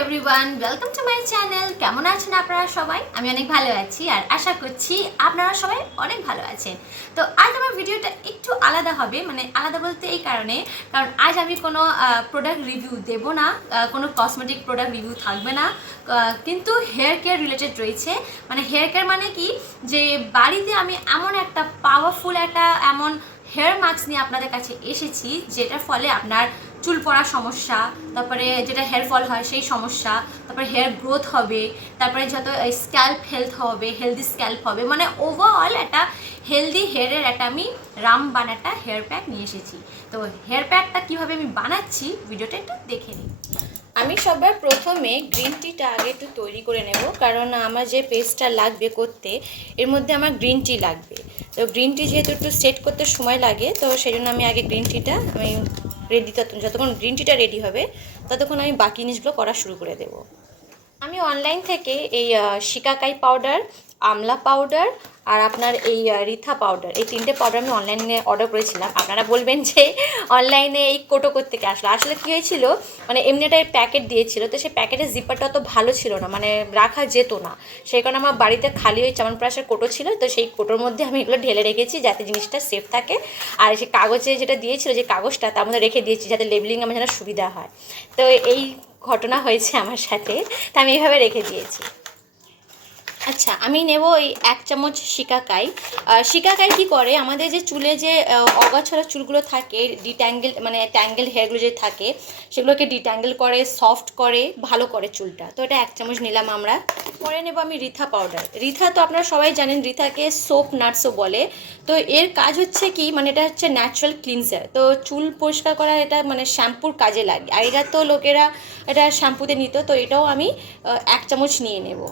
Everyone welcome to my channel কেমন আছেন আপনারা সবাই? আমি অনেক ভালো আছি আর আশা করছি আপনারা সবাই অনেক ভালো আছেন। তো আজ আমার ভিডিওটা একটু আলাদা হবে মানে আলাদা বলতে এই কারণে, কারণ আজ আমি কোনো প্রোডাক্ট রিভিউ দেব না কোনো কসমেটিক প্রোডাক্ট রিভিউ থাকবে না কিন্তু হেয়ার কেয়ার রিলেটেড রয়েছে। মানে হেয়ার কেয়ার মানে কি? যে বাড়িতে আমি এমন একটা পাওয়ারফুল একটা, এমন হেয়ার মাস্ক নিয়ে আপনাদের কাছে এসেছি, যেটার ফলে আপনার চুল পড়ার সমস্যা, তারপরে যেটা হেয়ার ফল হয় সেই সমস্যা, তারপরে হেয়ার গ্রোথ হবে, তারপরে যত স্ক্যাল্প হেলথ হবে হেলদি স্ক্যাল্প হবে মানে ওভারঅল একটা হেলদি হেয়ারের একটা আমি রামবান একটা হেয়ার প্যাক নিয়ে এসেছি। তো হেয়ার প্যাকটা কীভাবে আমি বানাচ্ছি ভিডিওটা একটু দেখে নিই। আমি সবার প্রথমে গ্রিন টিটা আগে একটু তৈরি করে নেব, কারণ আমার যে পেস্টটা লাগবে করতে, এর মধ্যে আমার গ্রিন টি লাগবে। তো গ্রিন টি যেহেতু একটু সেট করতে সময় লাগে, তো সেই জন্য আমি আগে গ্রিন টিটা আমি রেডি যতক্ষণ গ্রিন টিটা রেডি হবে, ততক্ষণ আমি বাকি জিনিসগুলো করা শুরু করে দেব। আমি অনলাইন থেকে এই শিকাকাই পাউডার আমলা পাউডার আর আপনার এই রিথা পাউডার এই তিনটে পাউডার আমি অনলাইনে অর্ডার করেছিলাম। আপনারা বলবেন যে অনলাইনে এই কোটো করতে আসলো? আসলে কী হয়েছিল মানে এমনি একটা প্যাকেট দিয়েছিল, তো সেই প্যাকেটের জিপারটা অত ভালো ছিল না মানে রাখা যেত না। সেই কারণে আমার বাড়িতে খালি ওই চামনপ্রাসের কোটো ছিল, তো সেই কোটোর মধ্যে আমি এগুলো ঢেলে রেখেছি যাতে জিনিসটা সেফ থাকে। আর সেই কাগজে যেটা দিয়েছিল, যে কাগজটা, তার মধ্যে রেখে দিয়েছি যাতে লেবেলিং আমার যেন সুবিধা হয়। তো এই ঘটনা হয়েছে আমার সাথে, তা আমি এইভাবে রেখে দিয়েছি। আচ্ছা আমি নেব এই এক চামচ শিকাকাই। শিকাকাই কি করে? আমাদের যে চুলে যে অগাছড়া চুলগুলো থাকে ডিট্যাঙ্গেল মানে ট্যাঙ্গেল হেয়ারগুলো যে থাকে, সেগুলোকে ডিট্যাঙ্গেল করে সফট করে, ভালো করে চুলটা। তো এটা এক চামচ নিলাম আমরা। পরে নেব আমি রিথা পাউডার রিথা তো আপনারা সবাই জানেন, রিথাকে সোপ নাটসও বলে। তো এর কাজ হচ্ছে কি মানে এটা হচ্ছে ন্যাচারাল ক্লিনজার তো চুল পরিষ্কার করা এটা মানে শ্যাম্পুর কাজে লাগে। আগেকার তো লোকেরা এটা শ্যাম্পুতে নিত, তো এটাও আমি এক চামচ নিয়ে নেব।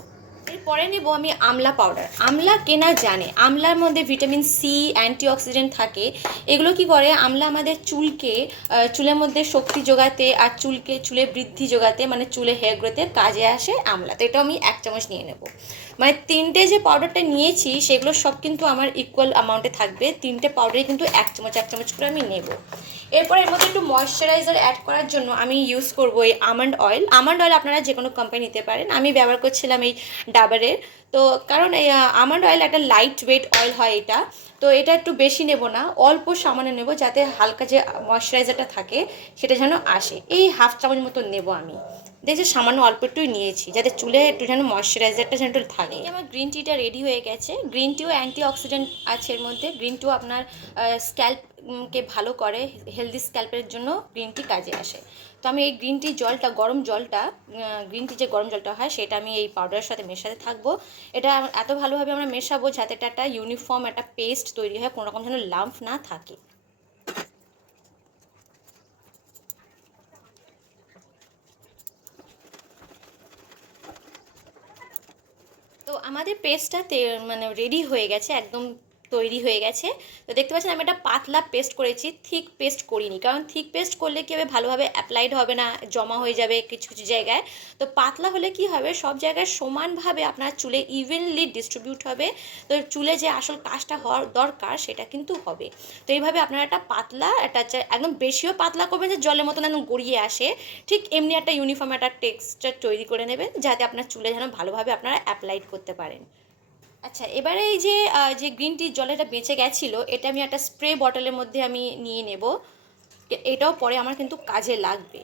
এরপরে নেব আমি আমলা পাউডার আমলা কেনা জানে, আমলার মধ্যে ভিটামিন সি অ্যান্টিঅক্সিডেন্ট থাকে। এগুলো কি করে? আমলা আমাদের চুলকে চুলের মধ্যে শক্তি যোগাতে আর চুলকে, চুলে বৃদ্ধি যোগাতে মানে চুলে হেয়ার গ্রোথে কাজে আসে আমলা। তো এটা আমি এক চামচ নিয়ে নেব। মানে তিনটে যে পাউডারটা নিয়েছি, সেগুলো সব কিন্তু আমার ইকুয়াল অ্যামাউন্টে থাকবে। তিনটে পাউডারই কিন্তু এক চামচ এক চামচ করে আমি নেব। এরপর এর মধ্যে একটু ময়শ্চারাইজার অ্যাড করার জন্য আমি ইউজ করব এই আমন্ড অয়েল আমন্ড অয়েল আপনারা যে কোনো কোম্পানি নিতে পারেন। আমি ব্যবহার করছিলাম এই ডাবারের তো কারণ আমন্ড অয়েল একটা লাইট ওয়েট অয়েল হয় এটা। তো এটা একটু বেশি নেব না, অল্প সামান্য নেব যাতে হালকা যে ময়শ্চারাইজারটা থাকে, সেটা যেন আসে। এই হাফ চামচ মতো নেব আমি। দেখছি সামান্য অল্প একটুই নিয়েছি, যাতে চুলে একটু যেন ময়শ্চারাইজারটা যেন একটু থাকে আমার গ্রিন টিটা রেডি হয়ে গেছে। গ্রিন টিও অ্যান্টি অক্সিডেন্ট আছে এর মধ্যে। গ্রিন টিও আপনার স্ক্যাল্পকে ভালো করে হেলদি স্ক্যাল্পের জন্য গ্রিন টি কাজে আসে। তো আমি এই গ্রিন টি জলটা, গরম জলটা গ্রিন টি যে গরম জলটা হয়, সেটা আমি এই পাউডারের সাথে মেশাতে থাকব। এটা এত ভালোভাবে আমরা মেশাবো যাতে এটা একটা ইউনিফর্ম একটা পেস্ট তৈরি হয় কোনো রকম যেন লাম্প না থাকে তো আমাদের পেস্টটা মানে রেডি হয়ে গেছে একদম তৈরি হয়ে গেছে। তো দেখতে পাচ্ছেন আমি একটা পাতলা পেস্ট করেছি থিক পেস্ট করিনি। কারণ থিক পেস্ট করলে কী হবে? ভালোভাবে অ্যাপ্লাইড হবে না, জমা হয়ে যাবে কিছু কিছু জায়গায়। তো পাতলা হলে কি হবে? সব জায়গায় সমানভাবে আপনার চুলে ইভেনলি ডিস্ট্রিবিউট হবে। তো চুলে যে আসল কাজটা হওয়ার দরকার, সেটা কিন্তু হবে। তো এইভাবে আপনারা একটা পাতলা, একটা একদম বেশিও পাতলা করবেন যে জলের মতন একদম গড়িয়ে আসে। ঠিক এমনি একটা ইউনিফর্ম একটা টেক্সচার তৈরি করে নেবেন, যাতে আপনার চুলে যেন ভালোভাবে আপনারা অ্যাপ্লাইড করতে পারেন। আচ্ছা এবারে এই যে যে গ্রিন টির জলটা বেঁচে গেছিল, এটা আমি একটা স্প্রে বটলের মধ্যে আমি নিয়ে নেব। এটাও পরে আমার কিন্তু কাজে লাগবে।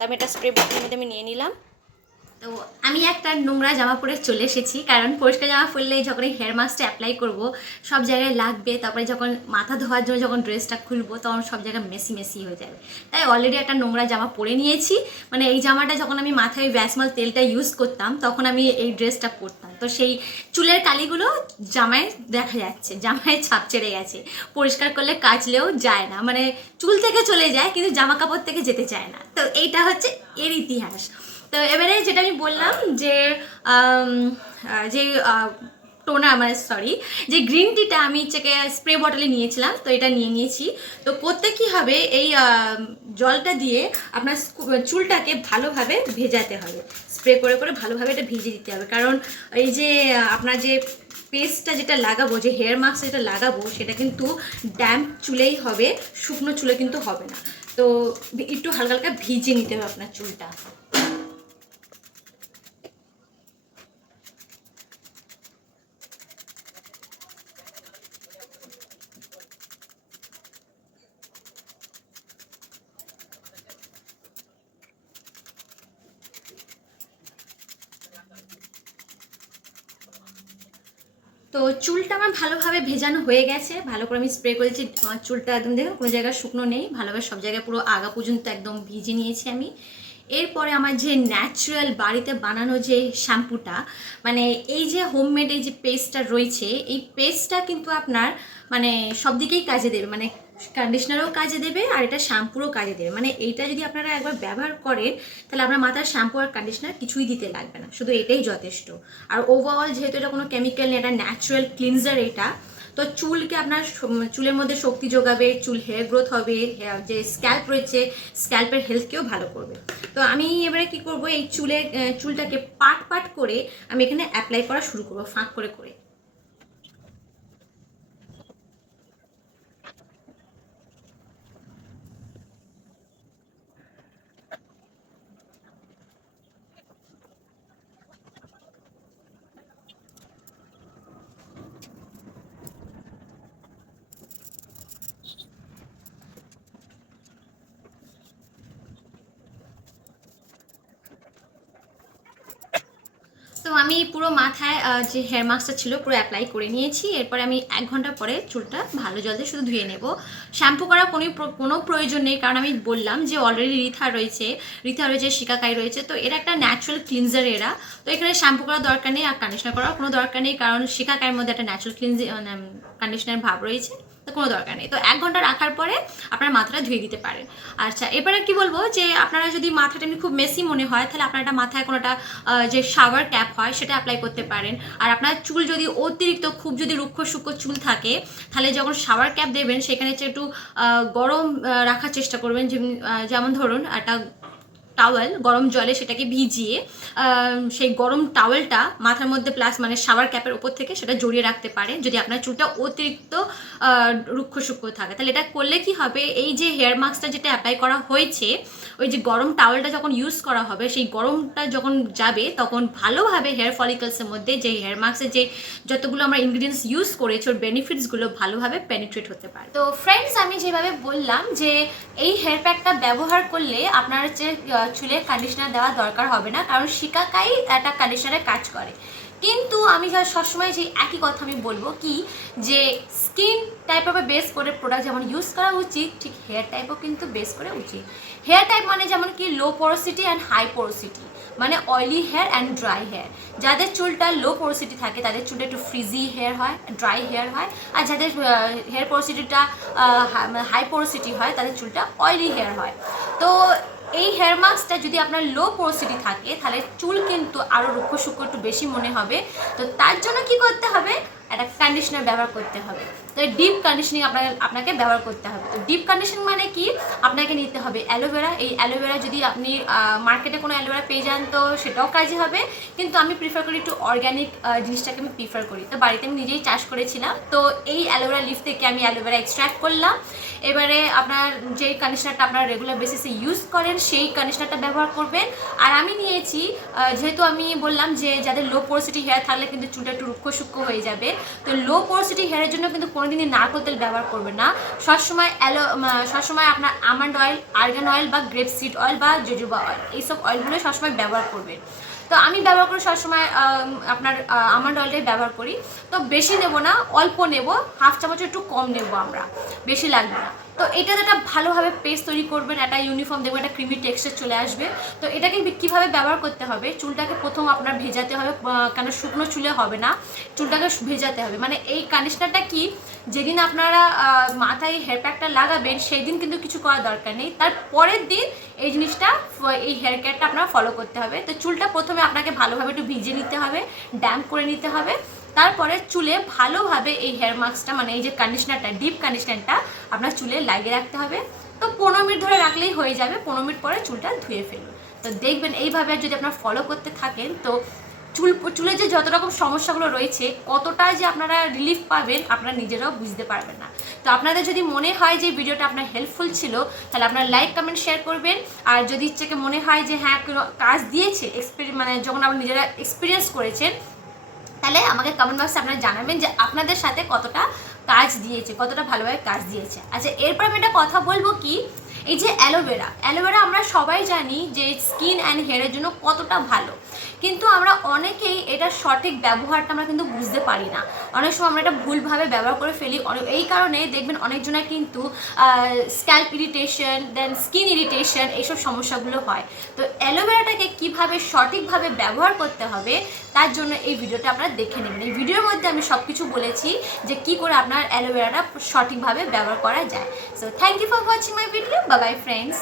আমি একটা স্প্রে বটলের মধ্যে আমি নিয়ে নিলাম। তো আমি একটা নোংরা জামা পরে চলে এসেছি, কারণ পরিষ্কার জামা পরলে যখন হেয়ার মাস্কটা অ্যাপ্লাই করব, সব জায়গায় লাগবে, তারপরে যখন মাথা ধোয়ার জন্য যখন ড্রেসটা খুলবো, তখন সব জায়গায় মেসি মেসি হয়ে যাবে। তাই অলরেডি একটা নোংরা জামা পরে নিয়েছি মানে এই জামাটা যখন আমি মাথায় ভ্যাসমল তেলটা ইউজ করতাম, তখন আমি এই ড্রেসটা পরতাম। তো সেই চুলের কালিগুলো জামায় দেখা যাচ্ছে, জামায় ছাপ ছেড়ে গেছে। পরিষ্কার করলে কাচলেও যায় না মানে চুল থেকে চলে যায়, কিন্তু জামা কাপড় থেকে যেতে চায় না। তো এইটা হচ্ছে এর ইতিহাস। তো এবারে যেটা আমি বললাম যে যে টোনার মানে সরি যে গ্রিন টিটা আমি হচ্ছে স্প্রে বটলে নিয়েছিলাম, তো এটা নিয়ে নিয়েছি। তো করতে কি হবে? এই জলটা দিয়ে আপনার চুলটাকে ভালোভাবে ভেজাতে হবে। স্প্রে করে করে ভালোভাবে এটা ভিজে দিতে হবে। কারণ এই যে, আপনার যে পেস্টটা যেটা লাগাবো, যে হেয়ার মাস্ক যেটা লাগাবো, সেটা কিন্তু ড্যাম্প চুলেই হবে, শুকনো চুলে কিন্তু হবে না। তো একটু হালকা হালকা ভিজিয়ে নিতে হবে আপনার চুলটা। তো চুলটা আমার ভালোভাবে ভেজানো হয়ে গেছে। ভালো করে আমি স্প্রে করেছি। চুলটা একদম দেখো, কোনো জায়গায় শুকনো নেই। ভালোভাবে সব জায়গায় পুরো আগা পর্যন্ত একদম ভিজে নিয়েছি আমি। এরপরে আমার যে ন্যাচারাল বাড়িতে বানানো যে শ্যাম্পুটা মানে এই যে হোমমেড এই যে পেস্টটা রয়েছে, এই পেস্টটা কিন্তু আপনার মানে সব দিকেই কাজে দেবে। মানে কন্ডিশনারও কাজে দেবে আর এটা শ্যাম্পুরও কাজে দেবে। মানে এইটা যদি আপনারা একবার ব্যবহার করেন তাহলে আপনার মাথার শ্যাম্পু আর কন্ডিশনার কিছুই দিতে লাগবে না। শুধু এটাই যথেষ্ট। আর ওভারঅল যেহেতু এটা কোনো কেমিক্যাল নেই এটা ন্যাচারাল ক্লিনজার এটা তো চুলকে আপনার চুলের মধ্যে শক্তি যোগাবে চুল হেয়ার গ্রোথ হবে যে স্ক্যাল্প রয়েছে স্ক্যাল্পের হেলথকেও ভালো করবে। তো আমি এবারে কি করব এই চুলে আহ, চুলটাকে পাট পাট করে আমি এখানে অ্যাপ্লাই করা শুরু করব ফাঁক করে করে তো আমি পুরো মাথায় যে হেয়ার মাস্কটা ছিল পুরো অ্যাপ্লাই করে নিয়েছি। এরপরে আমি এক ঘণ্টা পরে চুলটা ভালো জল দিয়ে শুধু ধুয়ে নেব। শ্যাম্পু করার কোনো কোনো প্রয়োজন নেই, কারণ আমি বললাম যে অলরেডি রিথা রয়েছে রিথা রয়েছে শিকাকাই রয়েছে, তো এরা একটা ন্যাচারাল ক্লিনজার এরা। তো এখানে শ্যাম্পু করার দরকার নেই আর কন্ডিশনার করার কোনো দরকার নেই, কারণ শিকাকাইয়ের মধ্যে একটা ন্যাচারাল ক্লিনজ কন্ডিশনার ভাব রয়েছে। তো কোনো দরকার নেই। তো এক ঘণ্টা রাখার পরে আপনার মাথাটা ধুয়ে দিতে পারেন। আচ্ছা এবারে কি বলব যে আপনারা যদি মাথাটা এমনি খুব মেসি মনে হয়, তাহলে আপনার একটা মাথায় কোনো একটা যে শাওয়ার ক্যাপ হয়, সেটা অ্যাপ্লাই করতে পারেন। আর আপনার চুল যদি অতিরিক্ত খুব যদি রুক্ষ সূক্ষ্ম চুল থাকে, তাহলে যখন শাওয়ার ক্যাপ দেবেন, সেখানে হচ্ছে একটু গরম রাখার চেষ্টা করবেন। যেমন- যেমন ধরুন একটা টাওয়েল গরম জলে সেটাকে ভিজিয়ে সেই গরম টাওয়েলটা মাথার মধ্যে প্লাস মানে শাওয়ার ক্যাপের উপর থেকে সেটা জড়িয়ে রাখতে পারে যদি আপনার চুলটা অতিরিক্ত রুক্ষ সূক্ষ্ম থাকে। তাহলে এটা করলে কি হবে? এই যে হেয়ার মাস্কটা যেটা অ্যাপ্লাই করা হয়েছে ওই যে গরম টাওয়েলটা যখন ইউজ করা হবে, সেই গরমটা যখন যাবে, তখন ভালোভাবে হেয়ার ফলিকলসের মধ্যে যে হেয়ার মাস্কের যে যতগুলো আমরা ইনগ্রিডিয়েন্টস ইউজ করেছি, ওর বেনিফিটসগুলো ভালোভাবে পেনিট্রেট হতে পারে। তো ফ্রেন্ডস আমি যেভাবে বললাম যে এই হেয়ার প্যাকটা ব্যবহার করলে আপনার হচ্ছে চুলে কন্ডিশনার দেওয়া দরকার হবে না, কারণ শিকাকাই একটা কন্ডিশনারে কাজ করে। কিন্তু আমি যা সবসময় যে একই কথা আমি বলব কি, যে স্কিন টাইপ অফ বেস করে প্রোডাক্ট যেমন ইউজ করা উচিত, ঠিক হেয়ার টাইপও কিন্তু বেস করে উচিত। হেয়ার টাইপ মানে যেমন কি low porosity and high porosity মানে oily hair and dry hair যাদের চুলটা লো পোরোসিটি থাকে, তাদের চুলটা একটু ফ্রিজি হেয়ার হয় ড্রাই হেয়ার হয়। আর যাদের হেয়ার পোরোসিটিটা হাই পোরোসিটি হয়, তাদের চুলটা অয়েলি হেয়ার হয়। তো এই হেয়ার মাস্কটা যদি আপনার লো পোরোসিটি থাকে, তাহলে চুল কিন্তু আরও রুক্ষ সূক্ষ্ম একটু বেশি মনে হবে। তো তার জন্য কি করতে হবে? একটা কন্ডিশনার ব্যবহার করতে হবে। তো ডিপ কন্ডিশনিং আপনাকে আপনাকে ব্যবহার করতে হবে। তো ডিপ কন্ডিশন মানে কি? আপনাকে নিতে হবে অ্যালোভেরা এই অ্যালোভেরা যদি আপনি মার্কেটে কোনো অ্যালোভেরা পেয়ে যান, তো সেটাও কাজে হবে। কিন্তু আমি প্রিফার করি একটু অর্গ্যানিক জিনিসটাকে আমি প্রিফার করি। তো বাড়িতে আমি নিজেই চাষ করেছিলাম। তো এই অ্যালোভেরা লিফ থেকে আমি অ্যালোভেরা এক্সট্র্যাক্ট করলাম। এবারে আপনার যে কন্ডিশনারটা আপনারা রেগুলার বেসিসে ইউজ করেন, সেই কন্ডিশনারটা ব্যবহার করবেন। আর আমি নিয়েছি যেহেতু আমি বললাম যে যাদের লো পোরসিটি হেয়ার থাকলে কিন্তু চুলটা একটু রুক্ষ সূক্ষ্ম হয়ে যাবে। তো লো পোরসিটি হেয়ারের জন্য কিন্তু কোনোদিনই নারকোল তেল ব্যবহার করবেন না। সবসময় অ্যালো সবসময় আপনার আমন্ড অয়েল আর্গান অয়েল বা গ্রেপ সিড অয়েল বা জজুবা অয়েল এইসব অয়েলগুলো সবসময় ব্যবহার করবেন। তো আমি ব্যবহার করি সবসময় আপনার আমন্ড অয়েলটাই ব্যবহার করি। তো বেশি নেব না, অল্প নেব, হাফ চামচ একটু কম নেব আমরা। বেশি লাগবে না। তো এটাতে একটা ভালোভাবে পেস্ট তৈরি করবেন, একটা ইউনিফর্ম দেখবেন, একটা ক্রিমি টেক্সচার চলে আসবে। তো এটাকে কীভাবে ব্যবহার করতে হবে? চুলটাকে প্রথম আপনার ভেজাতে হবে কেন শুকনো চুলে হবে না, চুলটাকে ভেজাতে হবে। মানে এই কন্ডিশনারটা কি? যেদিন আপনারা মাথায় হেয়ার প্যাকটা লাগাবেন সেই দিন কিন্তু কিছু করার দরকার নেই। তার পরের দিন এই জিনিসটা এই হেয়ার কেয়ারটা আপনার ফলো করতে হবে। তো চুলটা প্রথমে আপনাকে ভালোভাবে একটু ভিজিয়ে নিতে হবে ড্যাম্প করে নিতে হবে। তারপরে চুলে ভালোভাবে এই হেয়ার মাস্কটা মানে এই যে কন্ডিশনারটা ডিপ কন্ডিশনারটা আপনার চুলে লাগিয়ে রাখতে হবে। তো পনেরো মিনিট ধরে রাখলেই হয়ে যাবে। পনেরো মিনিট পরে চুলটা ধুয়ে ফেলুন। তো দেখবেন এইভাবে যদি আপনার ফলো করতে থাকেন, তো চুল, চুলে যে যত রকম সমস্যাগুলো রয়েছে, কতটা যে আপনারা রিলিফ পাবেন, আপনারা নিজেরাও বুঝতে পারবেন না। তো আপনাদের যদি মনে হয় যে ভিডিওটা আপনার হেল্পফুল ছিল, তাহলে আপনারা লাইক কমেন্ট শেয়ার করবেন। আর যদি ইচ্ছেকে মনে হয় যে হ্যাঁ কাজ দিয়েছে এক্সপেরি মানে যখন আপনারা নিজেরা এক্সপিরিয়েন্স করেছেন তাহলে আমাকে কমেন্ট বক্সে আপনারা জানাবেন যে আপনাদের সাথে কতটা কাজ দিয়েছে, কতটা ভালোভাবে কাজ দিয়েছে। আচ্ছা এরপর আমি একটা কথা বলব কি? এই যে অ্যালোভেরা অ্যালোভেরা আমরা সবাই জানি যে স্কিন অ্যান্ড হেয়ারের জন্য কতটা ভালো। কিন্তু আমরা অনেকেই এটার সঠিক ব্যবহারটা আমরা কিন্তু বুঝতে পারি না। অনেক সময় আমরা এটা ভুলভাবে ব্যবহার করে ফেলি। এই কারণে দেখবেন অনেকজনের কিন্তু scalp irritation then skin irritation এইসব সমস্যাগুলো হয়। তো অ্যালোভেরাটাকে কীভাবে সঠিকভাবে ব্যবহার করতে হবে, তার জন্য এই ভিডিওটা আপনারা দেখে নেবেন। এই ভিডিওর মধ্যে আমি সব কিছু বলেছি যে কি করে আপনার অ্যালোভেরাটা সঠিকভাবে ব্যবহার করা যায়। So thank you for watching my video bye bye friends